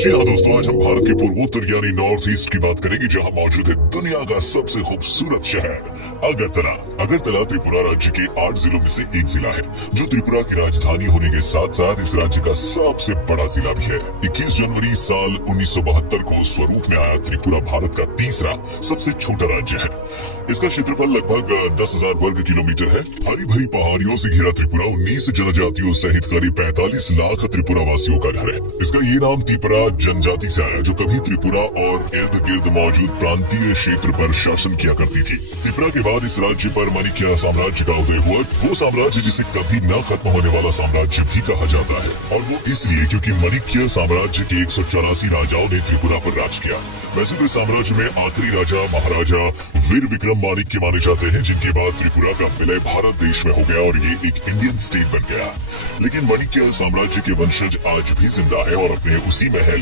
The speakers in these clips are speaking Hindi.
जी हाँ दोस्तों, आज हम भारत के पूर्वोत्तर यानी नॉर्थ ईस्ट की बात करेंगे, जहाँ मौजूद है दुनिया का सबसे खूबसूरत शहर अगरतला। अगरतला त्रिपुरा राज्य के 8 जिलों में से एक जिला है, जो त्रिपुरा की राजधानी होने के साथ साथ इस राज्य का सबसे बड़ा जिला भी है। 21 जनवरी साल 1972 को स्वरूप में आया त्रिपुरा भारत का तीसरा सबसे छोटा राज्य है। इसका क्षेत्रफल लगभग 10,000 वर्ग किलोमीटर है। हरी भरी पहाड़ियों से घिरा त्रिपुरा 19 जनजातियों सहित करीब 45 लाख त्रिपुरा वासियों का घर है। इसका ये नाम त्रिपुरा जनजाति से आया, जो कभी त्रिपुरा और इर्द गिर्द मौजूद प्रांतीय क्षेत्र पर शासन किया करती थी। त्रिपुरा के बाद इस राज्य पर मणिक्य साम्राज्य का उदय हुआ, वो साम्राज्य जिसे कभी न खत्म होने वाला साम्राज्य भी कहा जाता है, और वो इसलिए क्योंकि मणिक्य साम्राज्य के 184 राजाओं ने त्रिपुरा पर राज किया। वैसे तो इस साम्राज्य में आखिरी राजा महाराजा वीर विक्रम माणिक्य माने जाते हैं, जिनके बाद त्रिपुरा का विलय भारत देश में हो गया और ये एक इंडियन स्टेट बन गया। लेकिन मणिक्य साम्राज्य के वंशज आज भी जिंदा है और अपने उसी महल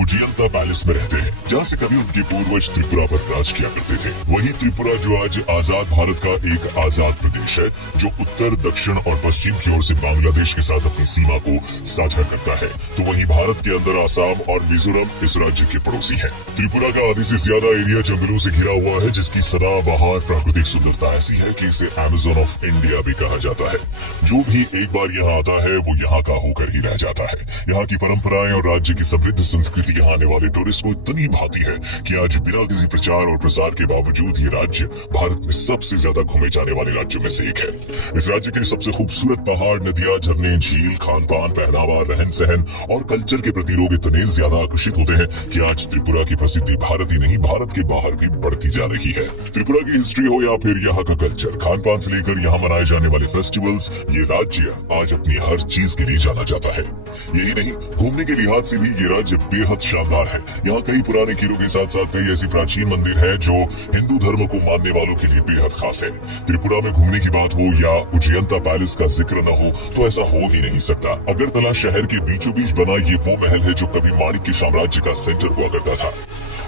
उजियंता पैलेस में रहते हैं, जहाँ से कभी उनके पूर्वज त्रिपुरा पर राज किया करते थे। वही त्रिपुरा जो आज आजाद भारत का एक आजाद प्रदेश है, जो उत्तर, दक्षिण और पश्चिम की ओर से बांग्लादेश के साथ अपनी सीमा को साझा करता है, तो वही भारत के अंदर आसाम और मिजोरम इस राज्य के पड़ोसी है। त्रिपुरा का आधे से ज्यादा एरिया जंगलों से घिरा हुआ है, जिसकी सदाबहार प्राकृतिक सुंदरता ऐसी है कि इसे अमेज़न ऑफ इंडिया भी कहा जाता है। जो भी एक बार यहाँ आता है वो यहाँ का होकर ही रह जाता है। यहाँ की परंपराएं और राज्य की समृद्ध संस्कृति यहाँ आने वाले टूरिस्ट को इतनी भाती है कि आज बिना किसी प्रचार और प्रसार के बावजूद ये राज्य भारत में सबसे ज्यादा घूमे जाने वाले राज्यों में से एक है। इस राज्य के सबसे खूबसूरत पहाड़, नदियां, झरने, झील, खान पान, पहनावा, रहन सहन और कल्चर के प्रति लोग इतने ज्यादा आकर्षित होते हैं कि आज त्रिपुरा की प्रसिद्धि भारत ही नहीं, भारत के बाहर भी बढ़ती जा रही है। त्रिपुरा की हिस्ट्री हो या फिर यहाँ का कल्चर, खान पान से लेकर यहाँ मनाए जाने वाले फेस्टिवल्स, ये राज्य आज अपनी हर चीज के लिए जाना जाता है। यही नहीं, घूमने के लिहाज से भी ये राज्य बेहद शानदार है। यहाँ कई पुराने किलों के साथ साथ कई ऐसी प्राचीन मंदिर है जो हिंदू धर्म को मानने वालों के लिए बेहद खास है। त्रिपुरा में घूमने की बात हो या उजियंता पैलेस का जिक्र न हो तो ऐसा हो ही नहीं सकता। अगरतला शहर के बीचों बीच बना ये वो महल है जो कभी माणिक्य साम्राज्य का सेंटर हुआ करता था।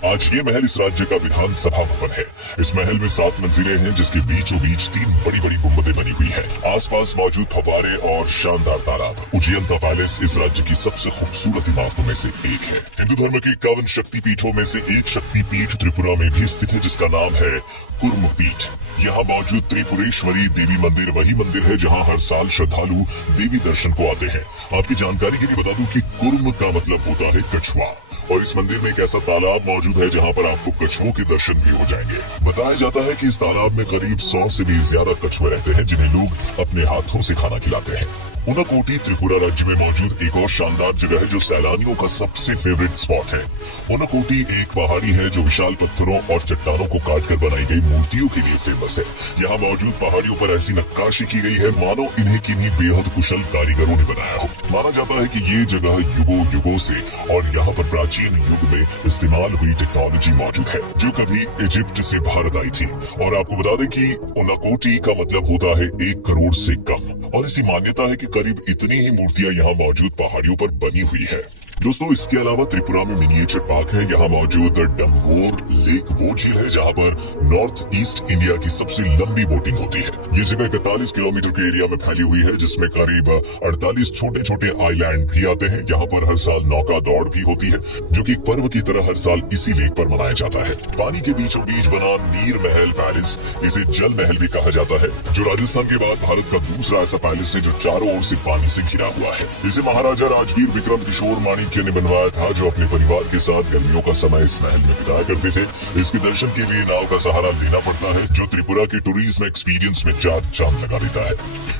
आज ये महल इस राज्य का विधानसभा भवन है। इस महल में 7 मंजिलें हैं, जिसके बीचों बीच 3 बड़ी बड़ी गुंबदें बनी हुई हैं। आसपास मौजूद फव्वारे और शानदार तालाब। उजियंता पैलेस इस राज्य की सबसे खूबसूरत इमारतों में से एक है। हिंदू धर्म के 51 शक्तिपीठों में से एक शक्तिपीठ त्रिपुरा में भी स्थित है, जिसका नाम है कुर्म पीठ। यहाँ मौजूद त्रिपुरेश्वरी देवी मंदिर वही मंदिर है जहाँ हर साल श्रद्धालु देवी दर्शन को आते हैं। आपकी जानकारी के लिए बता दूं कि कुर्म का मतलब होता है कछुआ, और इस मंदिर में एक ऐसा तालाब मौजूद है जहाँ पर आपको कछुओं के दर्शन भी हो जाएंगे। बताया जाता है कि इस तालाब में करीब 100 से भी ज्यादा कछुए रहते हैं, जिन्हें लोग अपने हाथों से खाना खिलाते हैं। उनाकोटी त्रिपुरा राज्य में मौजूद एक और शानदार जगह है जो सैलानियों का सबसे फेवरेट स्पॉट है। उनाकोटी एक पहाड़ी है जो विशाल पत्थरों और चट्टानों को काटकर बनाई गई मूर्तियों के लिए फेमस है। यहाँ मौजूद पहाड़ियों पर ऐसी नक्काशी की गई है मानो इन्हें किन्हीं बेहद कुशल कारीगरों ने बनाया हो। माना जाता है कि ये जगह युगों युगों से और यहाँ पर प्राचीन युग में इस्तेमाल हुई टेक्नोलॉजी मौजूद है, जो कभी इजिप्ट से भारत आई थी। और आपको बता दें कि उनाकोटी का मतलब होता है 1 करोड़ से कम, और ऐसी मान्यता है कि करीब इतनी ही मूर्तियां यहाँ मौजूद पहाड़ियों पर बनी हुई है। दोस्तों, इसके अलावा त्रिपुरा में मिनिएचर पार्क है। यहाँ मौजूद डम्बोर लेक वो झील है जहाँ पर नॉर्थ ईस्ट इंडिया की सबसे लंबी बोटिंग होती है। ये जगह 41 किलोमीटर के एरिया में फैली हुई है, जिसमें करीब 48 छोटे छोटे आइलैंड भी आते हैं। यहाँ पर हर साल नौका दौड़ भी होती है, जो कि एक पर्व की तरह हर साल इसी लेक पर मनाया जाता है। पानी के बीचों बीच बना नीर महल पैलेस, इसे जल महल भी कहा जाता है, जो राजस्थान के बाद भारत का दूसरा ऐसा पैलेस है जो चारों ओर से पानी से घिरा हुआ है। इसे महाराजा राजवीर विक्रम किशोर माणिक्य ने बनवाया था, जो अपने परिवार के साथ गर्मियों का समय इस महल में बिताया करते थे। इसके दर्शन के लिए नाव का सहारा लेना पड़ता है, जो त्रिपुरा के टूरिज्म एक्सपीरियंस में चांद लगा देता है।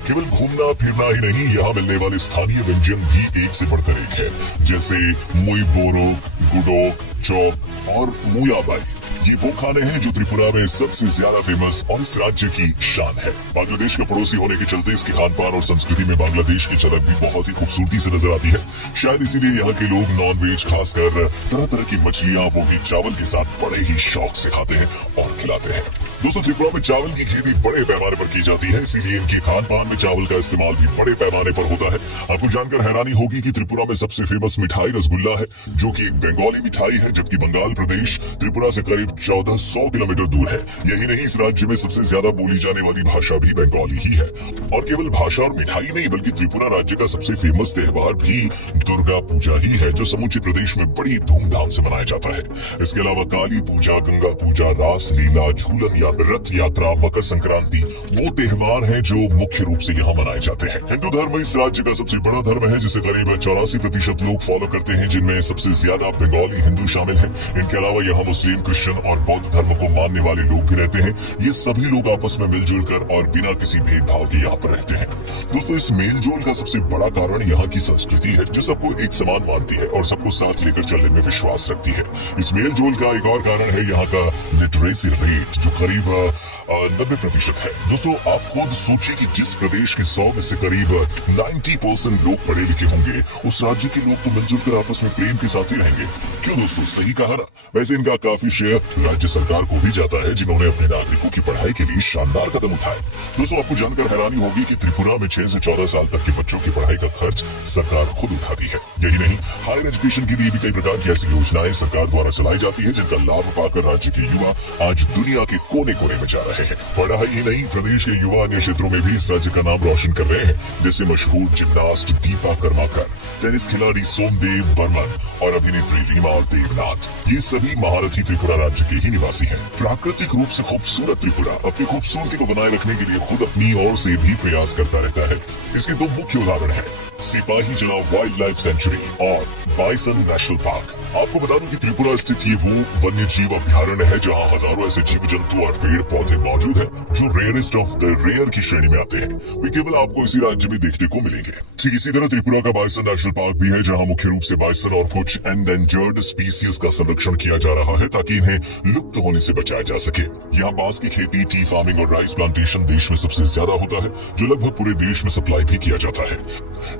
केवल घूमना फिरना ही नहीं, यहाँ मिलने वाले स्थानीय व्यंजन भी एक से बढ़कर एक है, जैसे मुई बोरोक, गुडोक, चौक और मुयाबाई। ये वो खाने हैं जो त्रिपुरा में सबसे ज्यादा फेमस और इस राज्य की शान है। बांग्लादेश का पड़ोसी होने के चलते इसके खान पान और संस्कृति में बांग्लादेश की झलक भी बहुत ही खूबसूरती से नजर आती है। शायद इसीलिए यहाँ के लोग नॉन वेज, खासकर तरह तरह की मछलियाँ, वो भी चावल के साथ बड़े ही शौक से खाते हैं और खिलाते हैं। दोस्तों त्रिपुरा में चावल की खेती बड़े पैमाने पर की जाती है, इसीलिए इनके खान पान में चावल का इस्तेमाल भी बड़े पैमाने पर होता है। आपको जानकर हैरानी होगी कि त्रिपुरा में सबसे फेमस मिठाई रसगुल्ला है, जो कि एक बंगाली मिठाई है, जबकि बंगाल प्रदेश त्रिपुरा से करीब 1400 किलोमीटर दूर है। यही नहीं, इस राज्य में सबसे ज्यादा बोली जाने वाली भाषा भी बंगाली ही है। और केवल भाषा और मिठाई नहीं, बल्कि त्रिपुरा राज्य का सबसे फेमस त्योहार भी दुर्गा पूजा ही है, जो समूचे प्रदेश में बड़ी धूमधाम से मनाया जाता है। इसके अलावा काली पूजा, गंगा पूजा, रास लीला, झूलन या रथ यात्रा, मकर संक्रांति वो त्योहार है जो मुख्य रूप से यहाँ मनाए जाते हैं। हिंदू धर्म इस राज्य का सबसे बड़ा धर्म है, जिसे करीब 84% लोग फॉलो करते हैं, जिनमें सबसे ज्यादा बंगाली हिंदू शामिल हैं। इनके अलावा यहाँ मुस्लिम, क्रिश्चियन और बौद्ध धर्म को मानने वाले लोग भी रहते हैं। ये सभी लोग आपस में मिलजुल कर और बिना किसी भेदभाव के यहाँ पर रहते हैं। दोस्तों, इस मेलजोल का सबसे बड़ा कारण यहाँ की संस्कृति है, जो सबको एक समान मानती है और सबको साथ लेकर चलने में विश्वास रखती है। इस मेलजोल का एक और कारण है यहाँ का लिटरेसी रेट, जो करीब 90% है। दोस्तों, आप खुद सोचिए कि जिस प्रदेश के 100 में से करीब 90% लोग पढ़े लिखे होंगे, उस राज्य के लोग तो मिलजुल कर आपस में प्रेम के साथ ही रहेंगे। क्यों दोस्तों, सही कहा ना? वैसे इनका काफी शेयर राज्य सरकार को भी जाता है, जिन्होंने अपने नागरिकों की पढ़ाई के लिए शानदार कदम उठाए। दोस्तों, आपको जानकर हैरानी होगी कि त्रिपुरा में 6 से 14 साल तक के बच्चों की पढ़ाई का खर्च सरकार खुद उठाती है। यही नहीं, हायर एजुकेशन के लिए भी कई प्रकार की ऐसी योजनाएं सरकार द्वारा चलाई जाती है, जिनका लाभ पाकर राज्य के युवा आज दुनिया के कोने कोने में जा रहे हैं। पढ़ाई ही नहीं, प्रदेश के युवा अन्य क्षेत्रों में भी इस राज्य का नाम रोशन कर रहे हैं, जैसे मशहूर जिम्नास्ट दीपा कर्माकर, टेनिस खिलाड़ी सोमदेव बर्मन और अभिनेत्री रीमा देवनाथ। ये सभी महारथी त्रिपुरा राज्य के ही निवासी हैं। प्राकृतिक रूप से खूबसूरत त्रिपुरा अपनी खूबसूरती को बनाए रखने के लिए खुद अपनी ओर से भी प्रयास करता रहता है। इसके 2 मुख्य उदाहरण हैं, सिपाही जला वाइल्ड लाइफ सेंचुरी और बाइसन नेशनल पार्क। आपको बता दूं कि त्रिपुरा स्थित ये वो वन्य जीव अभ्यारण्य है, जहाँ हजारों ऐसे जीव जंतु और पेड़ पौधे मौजूद हैं, जो रेयरेस्ट ऑफ द रेयर की श्रेणी में आते हैं। वे केवल आपको इसी राज्य में देखने को मिलेंगे। ठीक इसी तरह त्रिपुरा का बाइसन नेशनल पार्क भी है, जहाँ मुख्य रूप से बाइसन और कुछ एंडेंजर्ड स्पीसीज का संरक्षण किया जा रहा है, ताकि इन्हें लुप्त होने से बचाया जा सके। यहाँ बांस की खेती, टी फार्मिंग और राइस प्लांटेशन देश में सबसे ज्यादा होता है, जो लगभग पूरे देश में सप्लाई भी किया जाता है।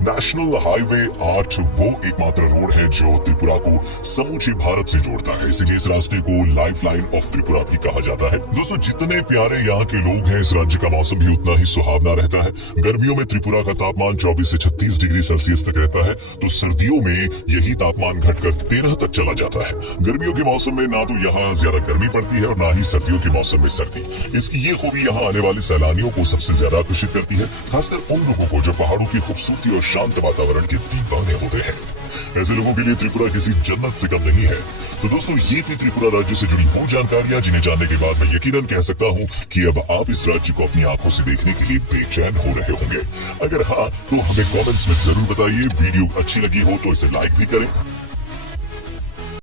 नेशनल हाईवे 8 वो एकमात्र रोड है जो त्रिपुरा को समूचे भारत से जोड़ता है, इसलिए इस रास्ते को लाइफलाइन ऑफ त्रिपुरा भी कहा जाता है। दोस्तों, जितने प्यारे यहाँ के लोग हैं, इस राज्य का मौसम भी उतना ही सुहावना रहता है। गर्मियों में त्रिपुरा का तापमान 24 से 36 डिग्री सेल्सियस तक रहता है, तो सर्दियों में यही तापमान घटकर 13 तक चला जाता है। गर्मियों के मौसम में ना तो यहाँ ज्यादा गर्मी पड़ती है और ना ही सर्दियों के मौसम में सर्दी। इसकी ये खूबी यहाँ आने वाले सैलानियों को सबसे ज्यादा आकर्षित करती है, खासकर उन लोगों को जो पहाड़ों की खूबसूरती और शांत वातावरण के दीवाने होते हैं। ऐसे लोगों के लिए त्रिपुरा किसी जन्नत से कम नहीं है। तो दोस्तों, ये थी त्रिपुरा राज्य से जुड़ी वो जानकारियां, जिन्हें जानने के बाद मैं यकीनन कह सकता हूं कि अब आप इस राज्य को अपनी आंखों से देखने के लिए बेचैन हो रहे होंगे। अगर हाँ, तो हमें कमेंट्स में जरूर बताइए। वीडियो अच्छी लगी हो तो इसे लाइक भी करें।